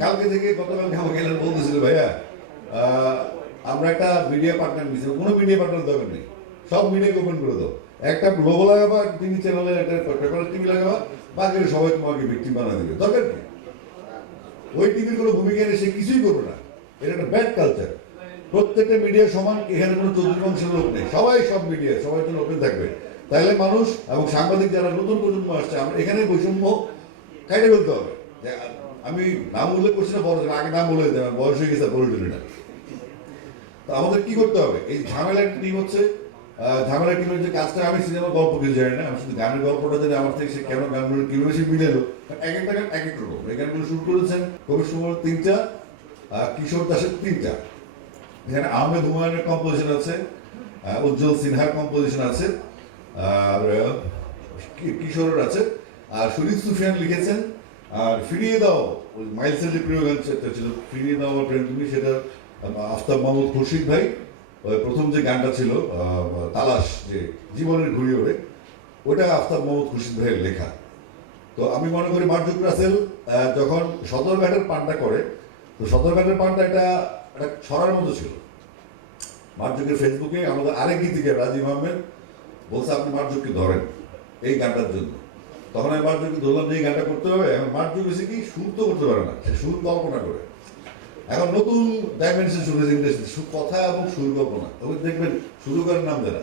কালকে থেকে গতকালকে আমাকে এলেন বলতেছিল ভাইয়া আমরা একটা মিডিয়া পার্টনার নিয়েছি, কোনো মিডিয়া পার্টনার দরকার নেই, সব মিডিয়াকে ওপেন করে দাও, একটা লোগো লাগাবা, টিভি চ্যানেলে একটা পেপারের টিভি লাগাবা, বাকি সবাই তোমাকে ভিক্টিম বানা দিবে, দরকার কি? ওই টিভির কোনো ভূমিকা নেই, সে কিছুই করবে না। এটা একটা ব্যাড কালচার। প্রত্যেকটা মিডিয়া সমান, এখানে কোনো চৌধুরী বংশের লোক নেই, সবাই সব মিডিয়া সবাই জন্য ওপেন থাকবে। তাহলে মানুষ এবং সাংবাদিক যারা নতুন প্রজন্ম আসছে, আমরা এখানে বৈষম্য কাটে ফেলতে হবে। আমি নাম উল্লেখ করছি না, বড় আগে নাম বলে দিতে বয়স হয়ে গেছে বলে দিলি না। তো আমাদের কি করতে হবে? এই ঝামেলার টিম হচ্ছে ঝামেলা টিমের যে কাজটা, আমি সিনেমা গল্প কিছু জানি না, আমি শুধু গানের গল্পটা জানি। আমার থেকে সে কেন গানগুলো কিভাবে সে মিলেলো, এক একটা গান এক এক রকম। এই গানগুলো শুরু করেছেন কবির সুমন 3টা, কিশোর দাসের 3টা, এখানে আহমেদ হুমায়ুনের কম্পোজিশন আছে, উজ্জ্বল সিনহার কম্পোজিশন আছে, আর কিশোরের আছে, আর শরীফ সুফিয়ান লিখেছেন। আর ফিরিয়ে দাও, ওই মাইলসের যে প্রিয় গান সেটা ছিল ফিরিয়ে দাও আমার প্রেম তুমি, সেটা আফতাব মাহমুদ খুরশিদ ভাই। ওই প্রথম যে গানটা ছিল তালাশ, যে জীবনের ঘুড়ি ওড়ে, ওটা আফতাব মাহমুদ খুরশিদ ভাইয়ের লেখা। তো আমি মনে করি মার্জুক রাসেল যখন সদরঘাটের পানটা করে, তো সদরঘাটের পানটা একটা ছড়ার মতো ছিল। মার্জুকের ফেসবুকে আমাদের আরেক গীতিকার রাজীব আহমেদ বলছে আপনি মার্জুককে ধরেন এই গানটার জন্য। তখন আমি মার্জুককে ধরলাম যে এই গানটা করতে হবে। এখন মার্জুক এসে কি সুর তো করতে পারে না, সে সুর কল্পনা করে। এখন নতুন ডাইমেনশন শুরু হয়েছে ইন্ডাস্ট্রি, কথা এবং সুর কল্পনা। তবে দেখবেন শুরু করার নাম যারা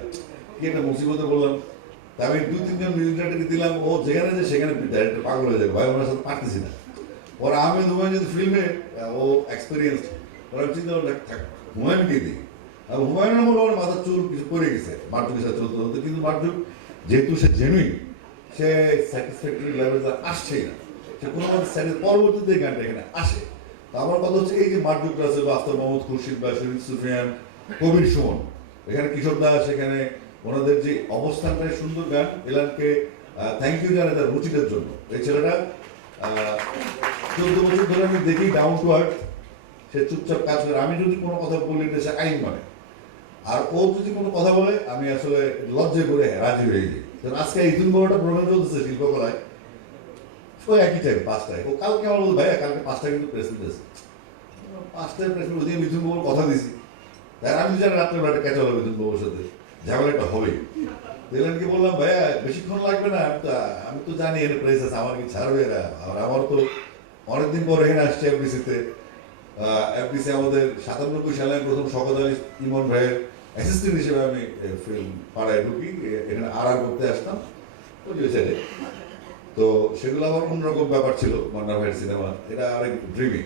কি একটা মুসিবতে বললাম, তা আমি 2-3 জন মিউজিক ডাইরেক্টরকে দিলাম, ও যেখানে যে সেখানে ডাইরেক্টর পাগল হয়ে যাবে, ভাই ওনার সাথে পারতেছি না। ওরা আহমেদ হুমায়ুন যদি ফিল্মে ও এক্সপিরিয়েন্সড, ওরা চিন্তা করে হুমায়ুনকে দিই। আর হুমায়ুনের মনে হয় মাথার চুল কিছু পড়ে গেছে মার্জুকের সাথে চলতে চলতে, কিন্তু মার্জুক যেহেতু সে জেনুইন, সে স্যাটিসফ্যাক্টরি লেভেলে আসছেই না, সে কোনো পরবর্তীতে গানটা এখানে আসে। তো আমার কথা হচ্ছে এই যে মার্জুক রাসেল বা আফতাব মাহমুদ খুরশিদ বা শরীফ সুফিয়ান, কবির সুমন, এখানে কিশোর দাস, সেখানে ওনাদের যে অবস্থানটাই সুন্দর গান। এলানকে থ্যাংক ইউ জানাই তার রুচিটার জন্য। এই ছেলেটা 14 বছর ধরে আমি দেখি ডাউন টু আর্থ, সে চুপচাপ কাজ করে। আমি যদি কোনো কথা বলি সে আইন মানে, আর ও যদি কোনো কথা বলে আমি আসলে লজ্জায় করে রাজি হয়ে যাই। আজকে ইথুন বড়টা প্রোগ্রাম চলতেছে শিল্পকলায়, ওই একই টাইম 5টায়। ও কালকে আমার বলতো ভাইয়া কালকে 5টায় কিন্তু প্রেস মিট আছে। 5টায় প্রেস মিট, ওদিকে মিথুন বাবুর কথা দিছি, তাই আমি জানি রাত্রেবেলাটা ক্যাচ হবে মিথুন বাবুর সাথে, ঝামেলাটা হবেই। দেখলেনকে বললাম ভাইয়া বেশিক্ষণ লাগবে না, আমি তো জানি এর প্রেস আছে, আমার কি ছাড়বে এরা। আর আমার তো অনেকদিন পর এখানে আসছে এফডিসিতে। এফডিসি আমাদের 97 সালে প্রথম শওকত আলী ইমন ভাইয়ের অ্যাসিস্ট্যান্ট হিসেবে আমি ফিল্ম পাড়ায় ঢুকি, এখানে আড়ার করতে আসতাম ওই সাইডে। তো সেগুলো আমার অন্যরকম ব্যাপার ছিল, মান্না ভাইয়ের সিনেমা, এটা আরেক ড্রিমিং।